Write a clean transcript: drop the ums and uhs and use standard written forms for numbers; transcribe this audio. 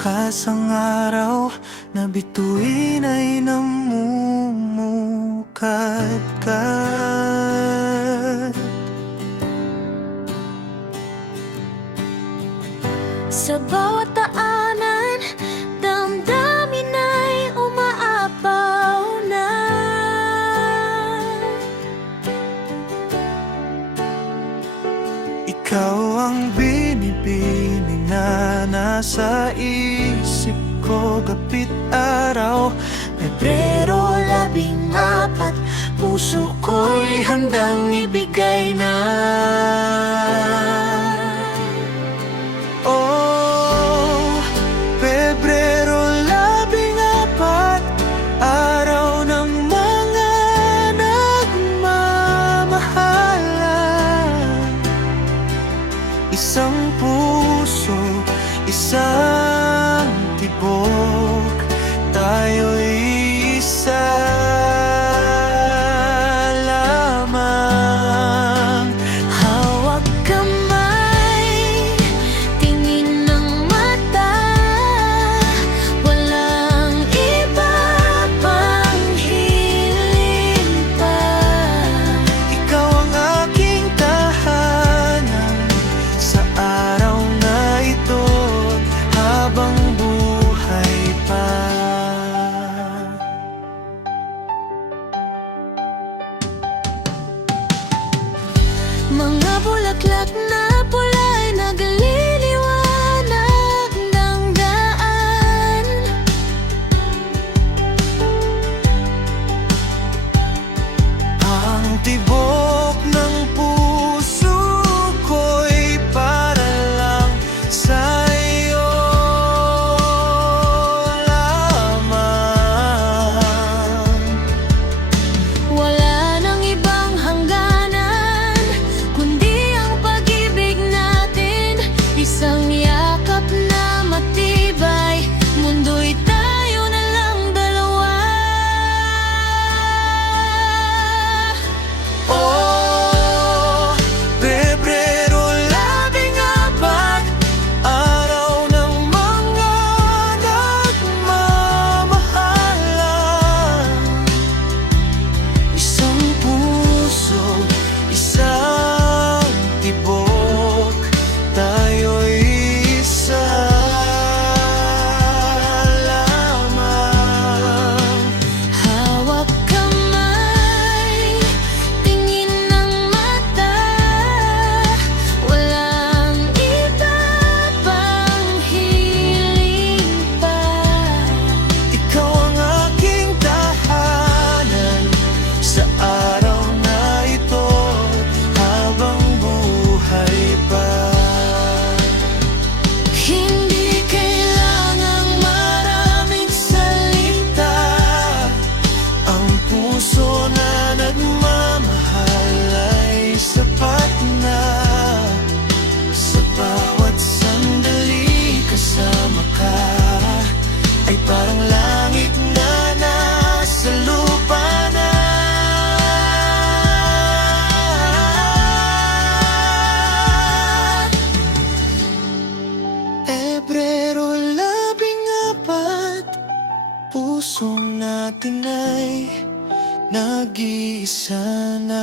Bukas ang araw na bituin ay namumukadkad. Sa bawat daanan, damdamin ay umaapaw na. Ikaw ang binibining na nasa isip ko gabit araw. Pebrero 14, puso ko'y handang ibigay na. Oh, Pebrero 14, araw ng mga nagmamahalan. Isang puso, isang tibok, tayo'y isa lamang. Hawak kamay, tingin ng mata, walang iba pang hiling pa. Ikaw ang aking tahanan sa araw na ito, habang buhay pa. Mga bulaklak na pula'y nagliliwanag ng daan. Ang tibok ng puso ko'y para lang sa'yo lamang. Wala nang ibang hangganan, kundi ang pag-ibig natin. Isang yakap na matibay, mundo'y tayo na lang dalawa. Oh, Pebrero 14, araw ng mga nagmamahalan. Isang puso, isang tibok, tayo'y isa lamang. Hawak kamay, tingin ng mata, walang iba pang hiling pa. Ikaw ang aking tahanan sa araw na ito, habang buhay pa. Hindi kailangang maraming salita, Ang puso na nagmamahal ay sapat na. Sa bawat sandali kasama ka ay parang langit na nasa lupa na. Pebrero 14, puso natin ay nag-iisa na.